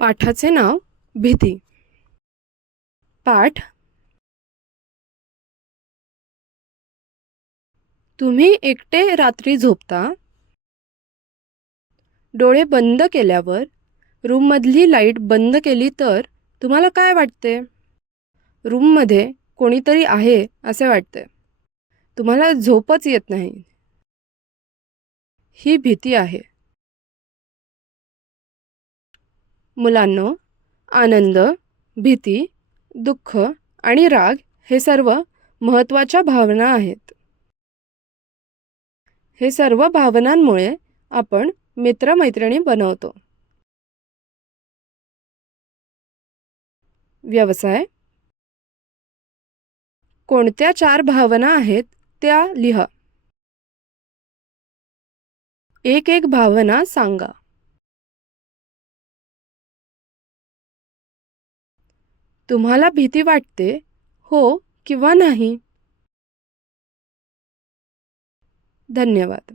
पाठाचे नाव भीती. पाठ. तुम्ही एकटे रात्री झोपता. डोळे बंद केल्यावर रूममधली लाईट बंद केली तर तुम्हाला काय वाटते? रूममध्ये कोणीतरी आहे असे वाटते. तुम्हाला झोपच येत नाही. ही भीती आहे. मुलांनो, आनंद, भीती, दुःख आणि राग हे सर्व महत्त्वाच्या भावना आहेत. हे सर्व भावनांमुळे आपण मित्रमैत्रिणी बनवतो. व्यवसाय. कोणत्या 4 भावना आहेत त्या लिहा. एक एक भावना सांगा. तुम्हाला भीती वाटते, हो किंवा नाही? धन्यवाद.